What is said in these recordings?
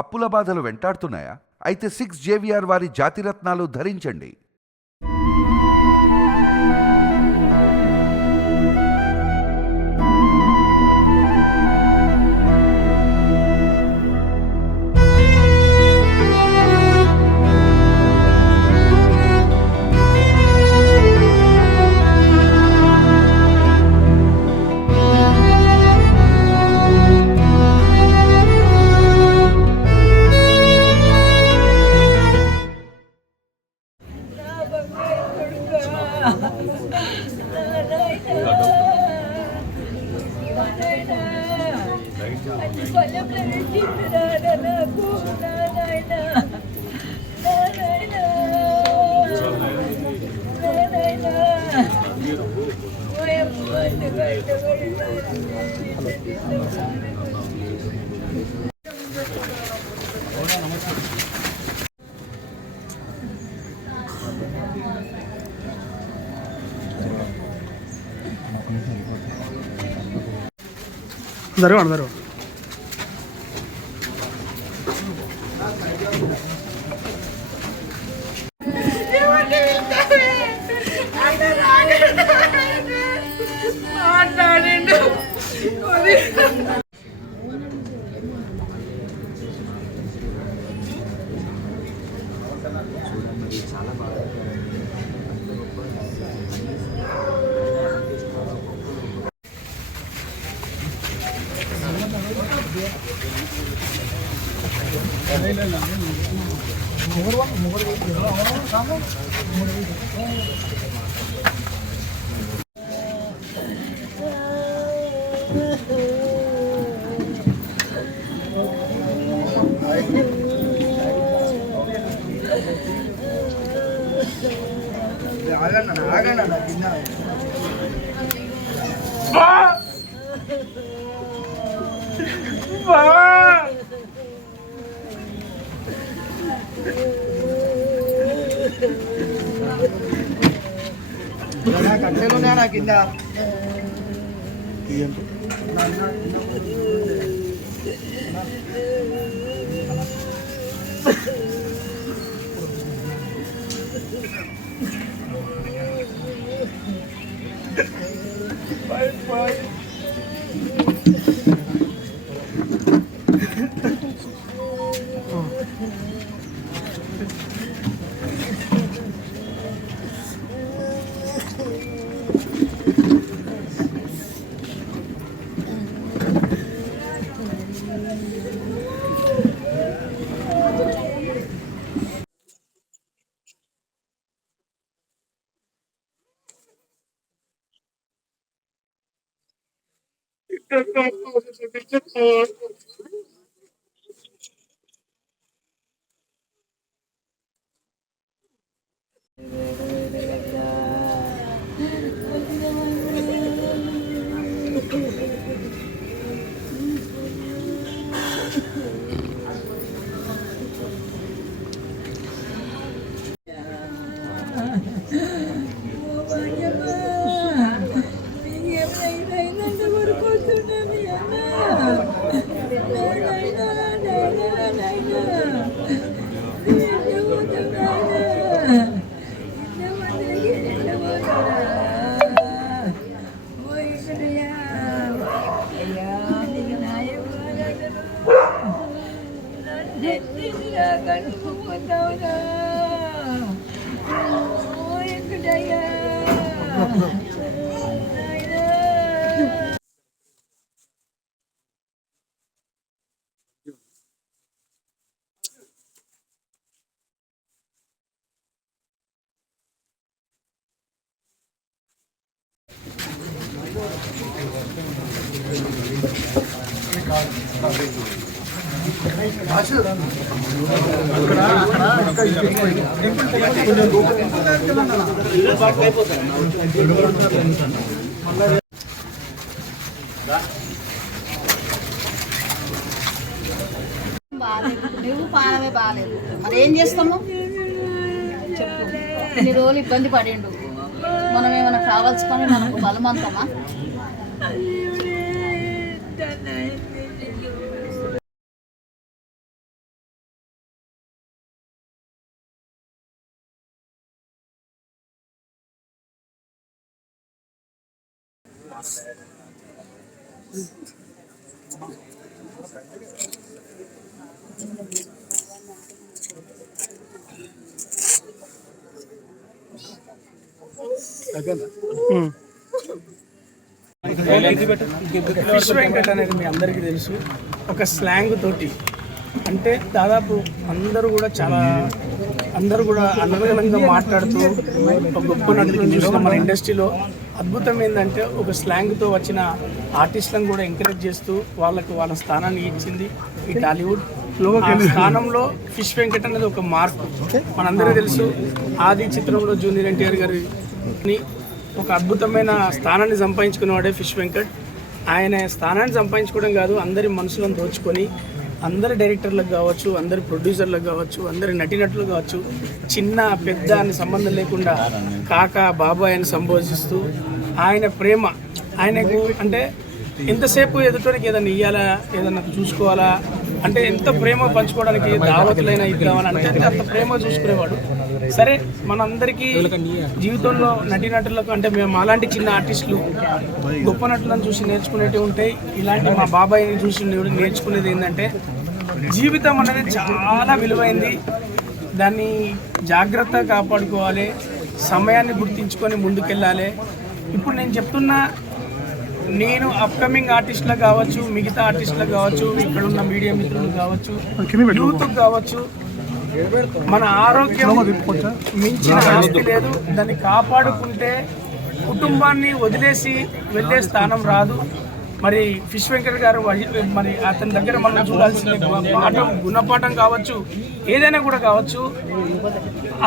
అప్పుల బాధలు వెంటాడుతున్నాయా? అయితే 6 జేవిఆర్ వారి జాతిరత్నాలు ధరించండి. అందరూ చాలా బాగా ఆగండి కింద కట్టెలున్నా కింద నువ్వు పానమే బాగాలేదు మరి ఏం చేస్తాము ఇన్ని రోజులు ఇబ్బంది పడిండు మనం ఏమైనా కావాల్సుకొని మనకు బలవంతమా ఫిష్ వెంకట్ అనేది మీ అందరికీ తెలుసు. ఒక స్లాంగ్ తోటి అంటే దాదాపు అందరూ కూడా అనుగుణంగా మాట్లాడుతూ ఒక గొప్ప నటులను చూసిన మన ఇండస్ట్రీలో అద్భుతం ఏంటంటే ఒక స్లాంగ్తో వచ్చిన ఆర్టిస్టులను కూడా ఎంకరేజ్ చేస్తూ వాళ్ళ స్థానాన్ని ఇచ్చింది ఈ టాలీవుడ్. ఆ స్థానంలో ఫిష్ వెంకట్ అనేది ఒక మార్పు. మనందరూ తెలుసు ఆది చిత్రంలో జూనియర్ ఎన్టీఆర్ గారిని ఒక అద్భుతమైన స్థానాన్ని సంపాదించుకునేవాడే ఫిష్ వెంకట్. ఆయన స్థానాన్ని సంపాదించుకోవడం కాదు, అందరి మనసులను దోచుకొని అందరి డైరెక్టర్లకు కావచ్చు, అందరి ప్రొడ్యూసర్లకు కావచ్చు, అందరి నటీనటులు కావచ్చు, చిన్న పెద్ద అని సంబంధం లేకుండా కాకా బాబాయ్ అని సంబోధిస్తూ ఆయన ప్రేమ ఆయనకు అంటే ఎంతసేపు ఎదుటోనికి ఏదైనా ఇవ్వాలా, ఏదైనా చూసుకోవాలా అంటే ఎంత ప్రేమ పంచుకోవడానికి దావతులైనా ఇద్దామని అంటే అంత ప్రేమ చూసుకునేవాడు. సరే మనందరికీ జీవితంలో నటీనటులకు అంటే మేము అలాంటి చిన్న ఆర్టిస్టులు గొప్ప నటులను చూసి నేర్చుకునేవి ఉంటాయి. ఇలాంటి మా బాబాయ్ని చూసి నేర్చుకునేది ఏంటంటే జీవితం అనేది చాలా విలువైంది, దాన్ని జాగ్రత్తగా కాపాడుకోవాలి, సమయాన్ని గుర్తించుకొని ముందుకెళ్ళాలి. ఇప్పుడు నేను చెప్తున్నా, నేను అప్కమింగ్ ఆర్టిస్టులకు కావచ్చు, మిగతా ఆర్టిస్టులకు కావచ్చు, ఇక్కడున్న మీడియా మిత్రులకు కావచ్చు, యూత్కి కావచ్చు, మన ఆరోగ్యం మించిన ఆస్తి లేదు. దాన్ని కాపాడుకుంటే కుటుంబాన్ని వదిలేసి వెళ్ళే స్థానం రాదు. మరి ఫిష్ వెంకట్ గారు మరి అతని దగ్గర మనం చూడాల్సిన పాఠం గుణపాఠం కావచ్చు, ఏదైనా కూడా కావచ్చు.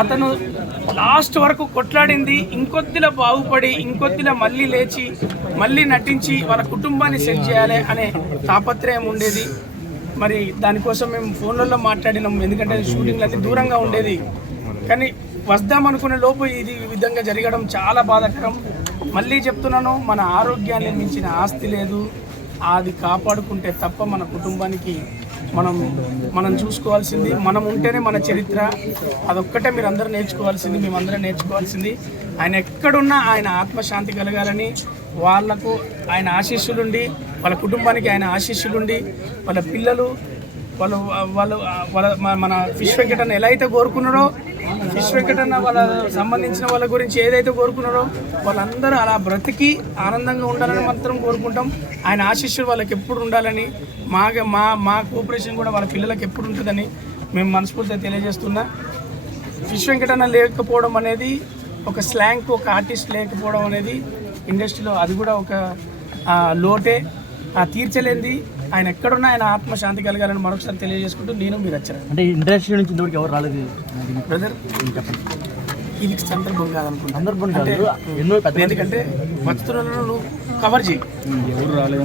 అతను లాస్ట్ వరకు కొట్లాడింది ఇంకొద్దిలా బాగుపడి ఇంకొద్దిలా మళ్ళీ లేచి మళ్ళీ నటించి వాళ్ళ కుటుంబాన్ని సెట్ చేయాలి అనే తాపత్రయం ఉండేది. మరి దానికోసం మేము ఫోన్లలో మాట్లాడినాం, ఎందుకంటే షూటింగ్లు అతి దూరంగా ఉండేది. కానీ వద్దాం అనుకునే లోపు ఇది ఈ విధంగా జరగడం చాలా బాధాకరం. మళ్ళీ చెప్తున్నాను, మన ఆరోగ్యాన్ని మించిన ఆస్తి లేదు. అది కాపాడుకుంటే తప్ప మన కుటుంబానికి మనం చూసుకోవాల్సింది మనం ఉంటేనే మన చరిత్ర. అదొక్కటే మీరు అందరూ నేర్చుకోవాల్సింది, మేమందరం నేర్చుకోవాల్సింది. ఆయన ఎక్కడున్నా ఆయన ఆత్మశాంతి కలగాలని, వాళ్లకు ఆయన ఆశీస్సులుండి, వాళ్ళ కుటుంబానికి ఆయన ఆశీస్సులుండి, వాళ్ళ పిల్లలు వాళ్ళ మన ఫిష్ వెంకట్ అన్న ఎలా అయితే కోరుకున్నారో, ఫిష్ వెంకట్ అన్న వాళ్ళ సంబంధించిన వాళ్ళ గురించి ఏదైతే కోరుకున్నారో వాళ్ళందరూ అలా బ్రతికి ఆనందంగా ఉండాలని మాత్రం కోరుకుంటాం. ఆయన ఆశీస్సులు వాళ్ళకి ఎప్పుడు ఉండాలని, మా కోఆపరేషన్ కూడా వాళ్ళ పిల్లలకి ఎప్పుడు ఉంటుందని మేము మనస్ఫూర్తిగా తెలియజేస్తున్నా. ఫిష్ వెంకట్ అన్న లేకపోవడం అనేది ఒక స్లాంగ్, ఒక ఆర్టిస్ట్ లేకపోవడం అనేది ఇండస్ట్రీలో అది కూడా ఒక లోటే, తీర్చలేంది. ఆయన ఎక్కడున్నా ఆయన ఆత్మశాంతి కలగాలని మరొకసారి తెలియజేసుకుంటూ నేను మీరు వచ్చారు. అంటే ఇండస్ట్రీ నుంచి ఇంతవరకు ఎవరు రాలేదు బ్రదర్, చెప్పండి. ఇది సందర్భం కాదనుకుంటా, సందర్భం కాదు, ఎన్నో ఎందుకంటే వస్తువులను నువ్వు కవర్ చేయి. ఎవరు రాలేదు.